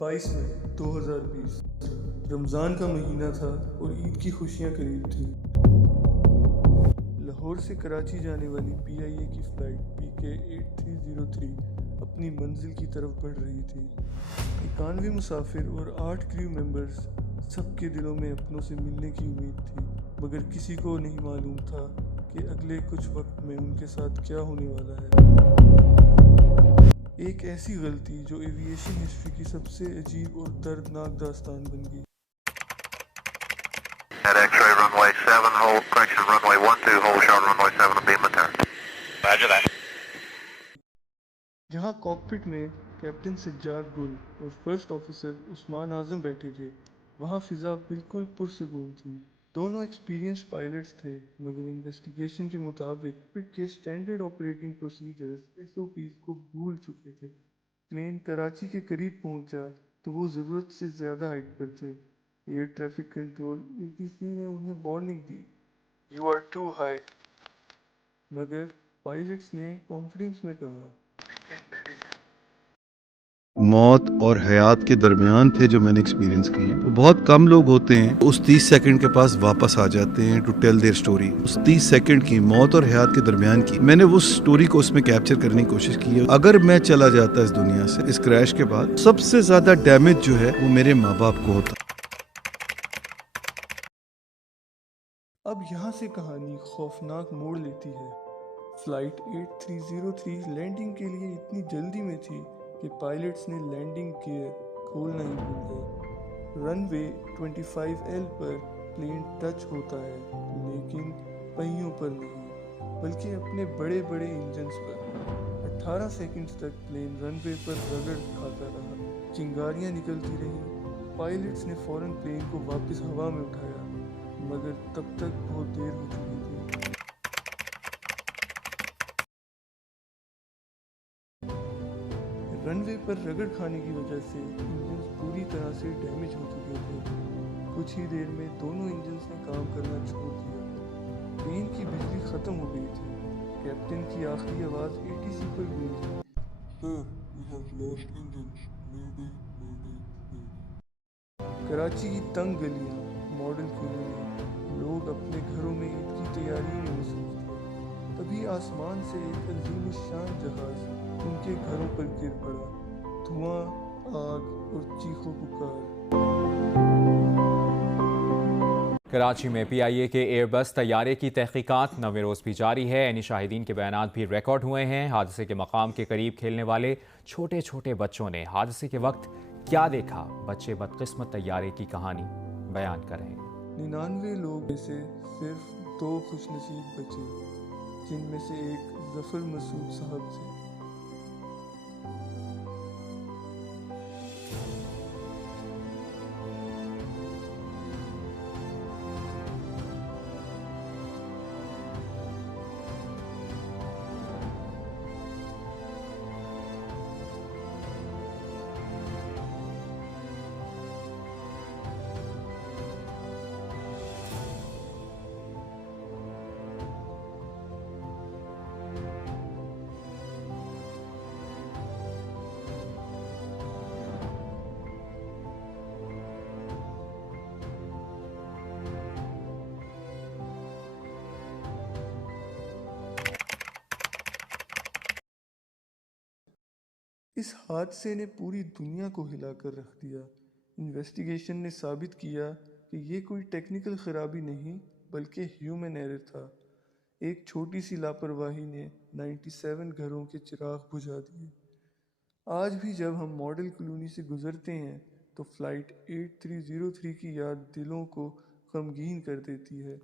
22 مئی 2020 رمضان کا مہینہ تھا اور عید کی خوشیاں قریب تھیں۔ لاہور سے کراچی جانے والی PIA کی فلائٹ PK8303 اپنی منزل کی طرف بڑھ رہی تھی۔ 91 مسافر اور 8 کریو ممبرز، سب کے دلوں میں اپنوں سے ملنے کی امید تھی، مگر کسی کو نہیں معلوم تھا کہ اگلے کچھ وقت میں ان کے ساتھ کیا ہونے والا ہے۔ ایک ایسی غلطی جو ایوییشن ہسٹری کی سب سے عجیب اور دردناک داستان بن گئی۔ At X-ray runway 7, hold, correction, runway 12, hold short runway 7, beam return. Roger that. جہاں کاکپٹ میں کیپٹن سجاد گل اور فرسٹ آفیسر عثمان اعظم بیٹھے تھے، وہاں فضا بالکل پرسکون تھی۔ دونوں ایکسپیرینسڈ پائلٹس تھے، مگر انویسٹیگیشن کے مطابق پٹ کے اسٹینڈرڈ آپریٹنگ پروسیجرز SOPs کو بھول چکے تھے۔ پلین کراچی کے قریب پہنچا تو وہ ضرورت سے زیادہ ہائٹ پر تھے۔ ایئر ٹریفک کنٹرول ATC نے انہیں warning the, "You are too high"، مگر پائلٹس نے کانفیڈنس میں کہا، موت اور حیات کے درمیان تھے جو میں نے ایکسپیرینس کی ہیں۔ بہت کم لوگ ہوتے ہیں اس 30 سیکنڈ کے پاس واپس آ جاتے ہیں ٹو ٹیل دیئر سٹوری۔ اس 30 سیکنڈ کی موت اور حیات کے درمیان کی میں نے اس سٹوری کو اس میں کیپچر کرنے کی کوشش کی ہے۔ اگر میں چلا جاتا اس دنیا سے اس کریش کے بعد، سب سے زیادہ ڈیمیج جو ہے وہ میرے ماں باپ کو ہوتا۔ اب یہاں سے کہانی خوفناک موڑ لیتی ہے۔ فلائٹ 8303 لینڈنگ کے لیے اتنی جلدی میں تھی کہ پائلٹس نے لینڈنگ گیئر کھولنا ہی بھول گئے۔ رن وے 25L پر پلین ٹچ ہوتا ہے، لیکن پہیوں پر نہیں، بلکہ اپنے بڑے بڑے انجنز پر۔ 18 سیکنڈز تک پلین رن وے پر رگڑ کھاتا رہا، چنگاریاں نکلتی رہیں۔ پائلٹس نے فوراً پلین کو واپس ہوا میں اٹھایا، مگر تب تک بہت دیر ہو چکی تھی۔ رن وے پر رگڑ کھانے کی وجہ سے انجنز پوری طرح سے ڈیمیج ہو چکے تھے۔ کچھ ہی دیر میں دونوں انجنز نے کام کرنا چھوڑ دیا۔ پلین کی بجلی ختم ہو گئی تھی۔ کیپٹن کی آخری آواز ATC per گونجی، "Sir, we have lost engines. Mayday, mayday, mayday." Karachi کی تنگ گلیاں، ماڈل کالونی، لوگ اپنے گھروں میں عید کی تیاریوں میں مصروف تھے۔ تبھی آسمان سے ایک عظیم الشان جہاز ان کے گھروں پر گر پڑا، دھواں، آگ اور چیخ و پکار۔ کراچی میں PIA کے ایئر بس طیارے کی تحقیقات نویں روز بھی جاری ہے۔ عینی شاہدین کے بیانات بھی ریکارڈ ہوئے ہیں۔ حادثے کے مقام کے قریب کھیلنے والے چھوٹے چھوٹے بچوں نے حادثے کے وقت کیا دیکھا، بچے بدقسمت طیارے کی کہانی بیان کر رہے ہیں۔ 99 لوگ میں سے صرف 2 خوش نصیب بچے، جن میں سے ایک ظفر مسعود صاحب تھے۔ اس حادثے نے پوری دنیا کو ہلا کر رکھ دیا۔ انویسٹیگیشن نے ثابت کیا کہ یہ کوئی ٹیکنیکل خرابی نہیں بلکہ ہیومن ایرر تھا۔ ایک چھوٹی سی لاپرواہی نے 97 گھروں کے چراغ بجھا دیے۔ آج بھی جب ہم ماڈل کالونی سے گزرتے ہیں تو فلائٹ 8303 کی یاد دلوں کو غمگین کر دیتی ہے۔